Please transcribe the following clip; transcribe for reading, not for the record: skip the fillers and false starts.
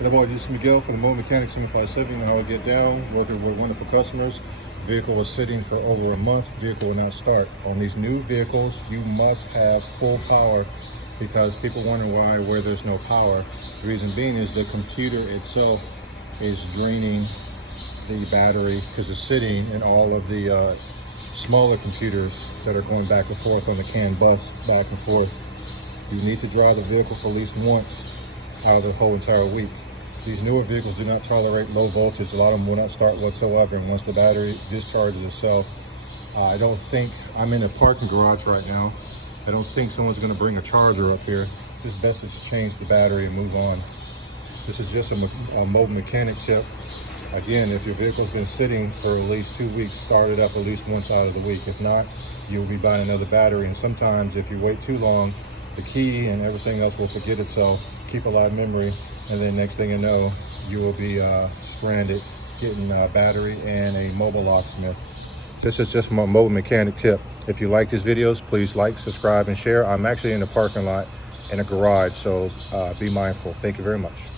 Hey boy, this is Miguel from the Mobile Mechanic 757. You know how we get down, working with wonderful customers. Vehicle was sitting for over a month. Vehicle will now start. On these new vehicles, you must have full power because people wonder where there's no power. The reason being is the computer itself is draining the battery because it's sitting in all of the smaller computers that are going back and forth on the CAN bus, back and forth. You need to drive the vehicle for at least once out of the whole entire week. These newer vehicles do not tolerate low voltage. A lot of them will not start whatsoever, and once the battery discharges itself, I don't think, I'm in a parking garage right now, I don't think someone's going to bring a charger up here. It's best to change the battery and move on. This is just a mobile mechanic tip. Again, if your vehicle's been sitting for at least 2 weeks, start it up at least once out of the week. If not, you'll be buying another battery, and sometimes if you wait too long, the key and everything else will forget itself, keep a lot of memory, and then next thing you know, you will be stranded getting a battery and a mobile locksmith. This is just my mobile mechanic tip. If you like these videos, please like, subscribe, and share. I'm actually in a parking lot in a garage, so be mindful. Thank you very much.